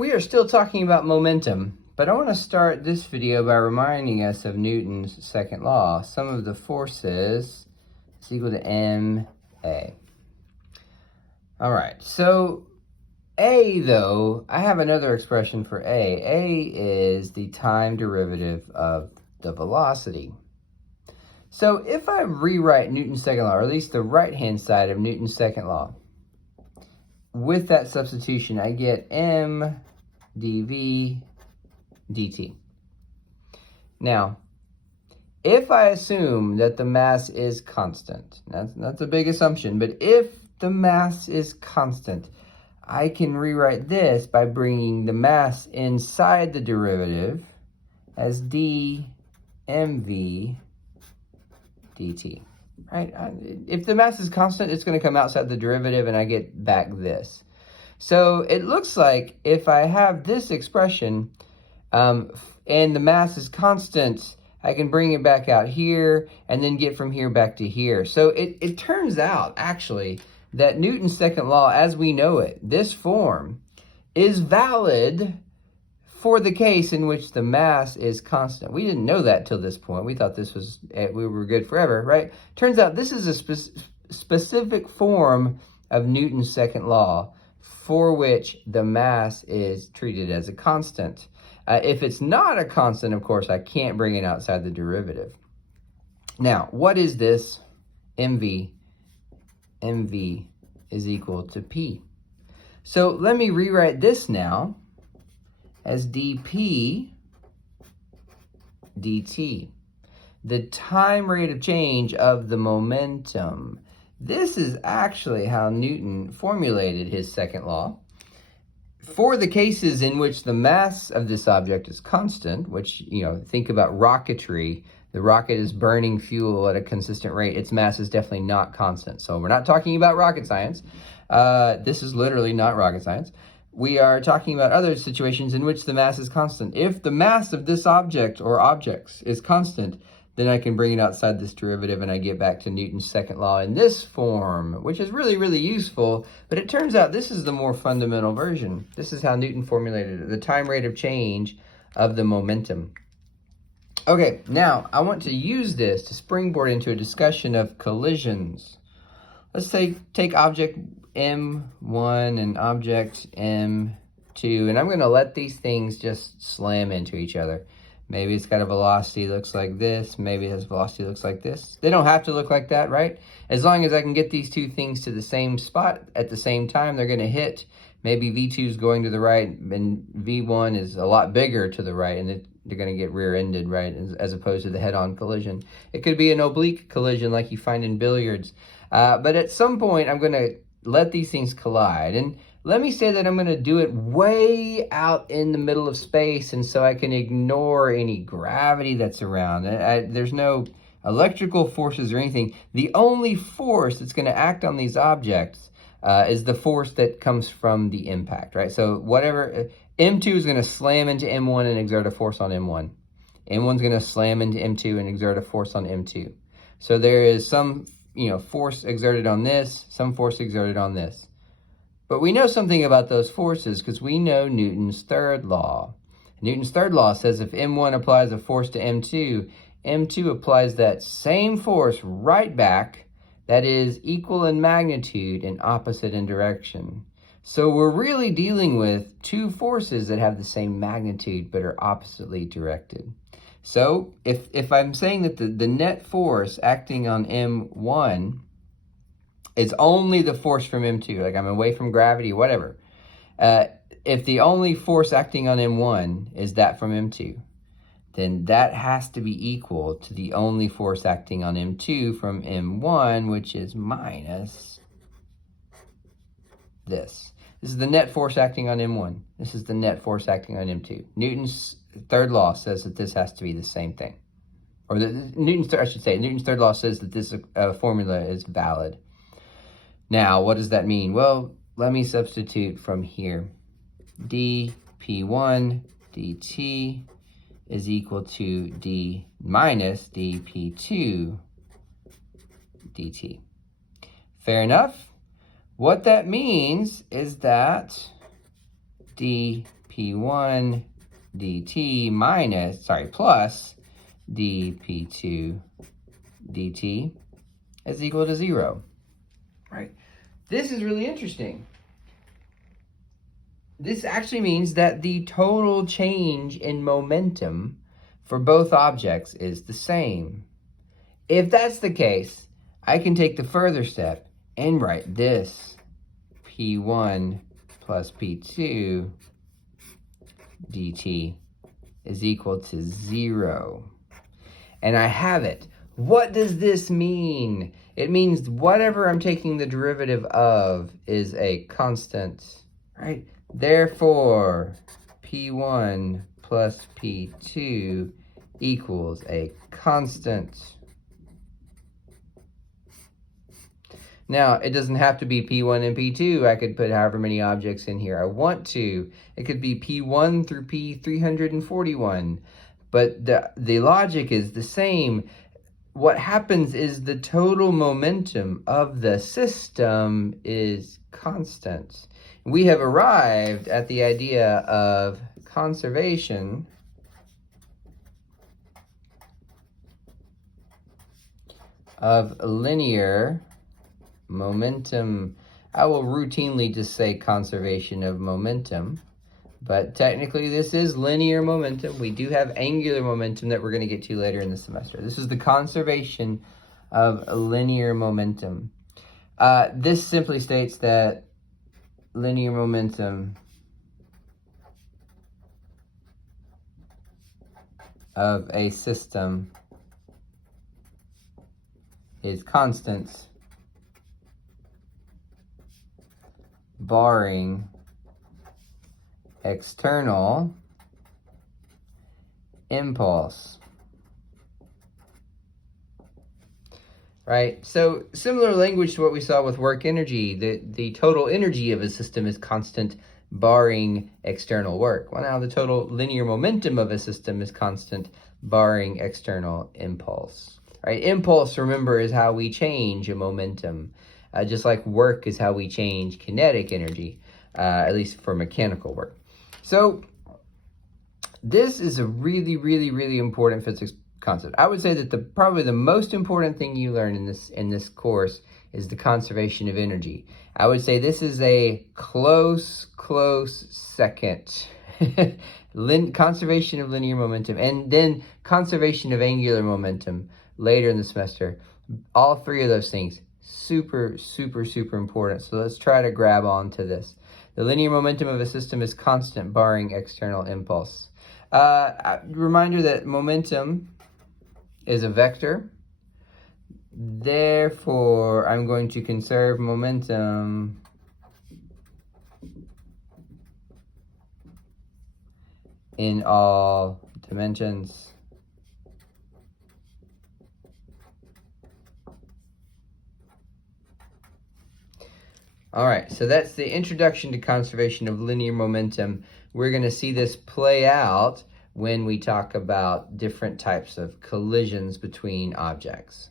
We are still talking about momentum, but I want to start this video by reminding us of Newton's second law. Sum of the forces is equal to ma. All right, so a, though, I have another expression for a. A is the time derivative of the velocity. So if I rewrite Newton's second law, or at least the right-hand side of Newton's second law, with that substitution, I get m dv dt. Now, if I assume that the mass is constant, that's a big assumption, but if the mass is constant, I can rewrite this by bringing the mass inside the derivative as d mv dt. Right? If the mass is constant, it's going to come outside the derivative and I get back this. So it looks like if I have this expression and the mass is constant, I can bring it back out here and then get from here back to here. So it turns out actually that Newton's second law as we know it, this form, is valid for the case in which the mass is constant. We didn't know that till this point. We thought this was, we were good forever, right? Turns out this is a specific form of Newton's second law for which the mass is treated as a constant. If it's not a constant, of course, I can't bring it outside the derivative. Now, what is this mv? mv is equal to p. So let me rewrite this now as dp dt, the time rate of change of the momentum. This is actually how Newton formulated his second law. For the cases in which the mass of this object is constant, which, think about rocketry, the rocket is burning fuel at a consistent rate, its mass is definitely not constant. So we're not talking about rocket science. This is literally not rocket science. We are talking about other situations in which the mass is constant. If the mass of this object or objects is constant, then I can bring it outside this derivative and I get back to Newton's second law in this form, which is really, really useful. But it turns out this is the more fundamental version. This is how Newton formulated it, the time rate of change of the momentum. Okay, now I want to use this to springboard into a discussion of collisions. Let's take object M1 and object M2, and I'm going to let these things just slam into each other. Maybe it's got a velocity looks like this. Maybe it has velocity looks like this. They don't have to look like that, right? As long as I can get these two things to the same spot at the same time, they're going to hit. Maybe V2 is going to the right, and V1 is a lot bigger to the right, and they're going to get rear-ended, right, as opposed to the head-on collision. It could be an oblique collision like you find in billiards. But at some point, I'm going to let these things collide. And let me say that I'm going to do it way out in the middle of space, and so I can ignore any gravity that's around. There's no electrical forces or anything. The only force that's going to act on these objects is the force that comes from the impact, right? So whatever, M2 is going to slam into M1 and exert a force on M1. M1's going to slam into M2 and exert a force on M2. So there is some, force exerted on this, some force exerted on this. But we know something about those forces because we know Newton's third law. Newton's third law says if M1 applies a force to M2, M2 applies that same force right back, that is equal in magnitude and opposite in direction. So we're really dealing with two forces that have the same magnitude but are oppositely directed. So if I'm saying that the net force acting on M1 is only the force from M2, like I'm away from gravity, whatever. If the only force acting on M1 is that from M2, then that has to be equal to the only force acting on M2 from M1, which is minus this. This is the net force acting on M1. This is the net force acting on M2. Newton's third law says that this has to be the same thing. Or Newton's third law says that this formula is valid. Now, what does that mean? Well, let me substitute from here. dP1 dt is equal to d minus dP2 dt. Fair enough? What that means is that dP P1 dt plus dP2 dt is equal to 0, right? This is really interesting. This actually means that the total change in momentum for both objects is the same. If that's the case, I can take the further step and write this P1 plus P2 dt is equal to 0. And I have it. What does this mean? It means whatever I'm taking the derivative of is a constant, right? Therefore, P1 plus P2 equals a constant. Now, it doesn't have to be P1 and P2. I could put however many objects in here I want to. It could be P1 through P341. But the logic is the same. What happens is the total momentum of the system is constant. We have arrived at the idea of conservation of linear momentum. I will routinely just say conservation of momentum, but technically this is linear momentum. We do have angular momentum that we're going to get to later in the semester. This is the conservation of linear momentum. This simply states that linear momentum of a system is constant, barring external impulse. Right? So similar language to what we saw with work energy. The total energy of a system is constant, barring external work. Well, now the total linear momentum of a system is constant, barring external impulse. Right? Impulse, remember, is how we change a momentum. Just like work is how we change kinetic energy, at least for mechanical work. So this is a really, really, really important physics concept. I would say that probably the most important thing you learn in this course is the conservation of energy. I would say this is a close second. Conservation of linear momentum, and then conservation of angular momentum later in the semester. All three of those things, super important. So let's try to grab onto this. The linear momentum of a system is constant, barring external impulse. Reminder that momentum is a vector. Therefore, I'm going to conserve momentum in all dimensions. All right, so that's the introduction to conservation of linear momentum. We're going to see this play out when we talk about different types of collisions between objects.